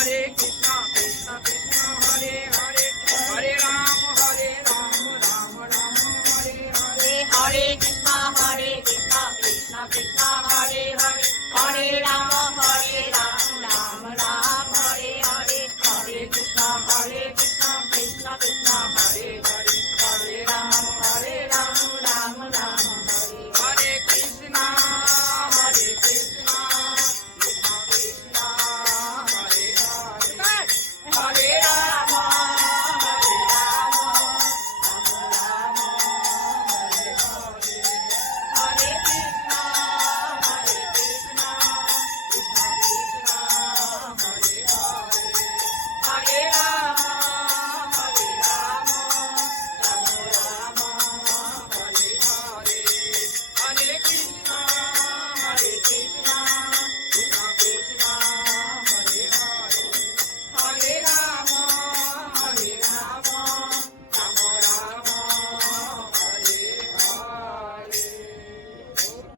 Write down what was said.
Hare Krishna